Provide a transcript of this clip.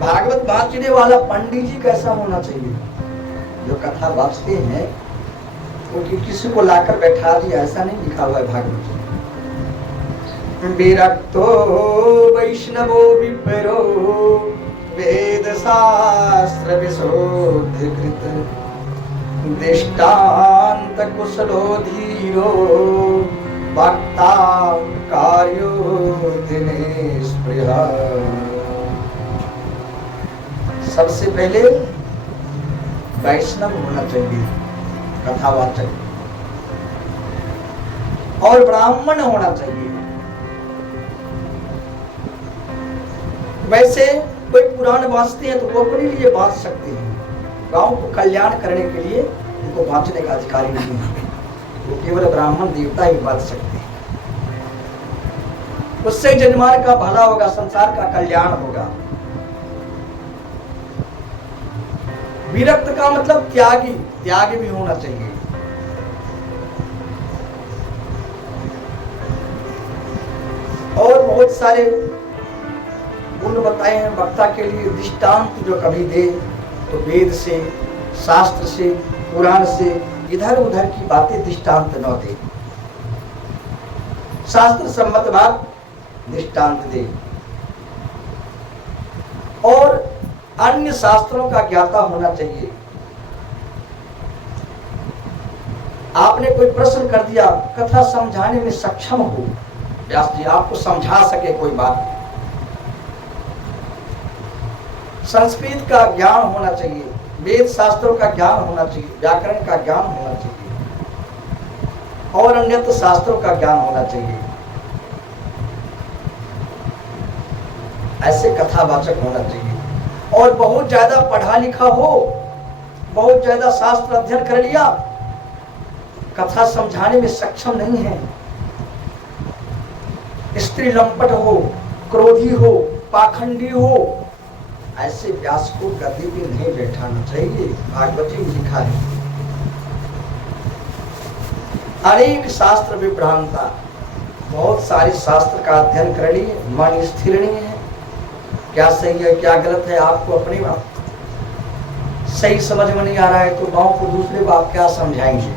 भागवत बांचने वाला पंडित जी कैसा होना चाहिए? जो कथा बांचते हैं क्योंकि किसी को लाकर बैठा दिया ऐसा नहीं लिखा हुआ है भागवत में। विरक्तो वैष्णवो विप्रो वेद शास्त्र विशोधिकृत दृष्टांत कुशलो धीरो वक्ता कार्यो दिने स्पृहा। सबसे पहले वैष्णव होना चाहिए, कथावाचक, और ब्राह्मण होना चाहिए। वैसे कोई पुराण बांचते हैं तो वो अपने लिए बांच सकते हैं, गांव को कल्याण करने के लिए उनको बांचने का अधिकारी नहीं है। वो केवल ब्राह्मण देवता ही बांच सकते हैं। उससे जनमार का भला होगा, संसार का कल्याण होगा। विरक्त का मतलब त्यागी, त्यागी भी होना चाहिए। और बहुत सारे गुण बताए हैं वक्ता के लिए। दृष्टांत जो कभी दे तो वेद से, शास्त्र से, पुराण से, इधर उधर की बातें दृष्टांत न दे। शास्त्र सम्मत बात दृष्टांत दे। और अन्य शास्त्रों का ज्ञाता होना चाहिए। आपने कोई प्रश्न कर दिया, कथा समझाने में सक्षम हो, व्यास जी आपको समझा सके कोई बात। संस्कृत का ज्ञान होना चाहिए, वेद शास्त्रों का ज्ञान होना चाहिए, व्याकरण का ज्ञान होना चाहिए, और अन्यत्र शास्त्रों का ज्ञान होना चाहिए। ऐसे कथावाचक होना चाहिए। और बहुत ज्यादा पढ़ा लिखा हो, बहुत ज्यादा शास्त्र अध्ययन कर लिया, कथा समझाने में सक्षम नहीं है, स्त्री लंपट हो, क्रोधी हो, पाखंडी हो, ऐसे व्यास को गद्दी पे नहीं बैठाना चाहिए। भागवती में लिखा है अनेक शास्त्र विभ्रांता, बहुत सारे शास्त्र का अध्ययन कर लिए, मन स्थिर नहीं है। क्या सही है क्या गलत है आपको अपनी बात सही समझ में नहीं आ रहा है तो गांव को दूसरे को आप क्या समझाएंगे?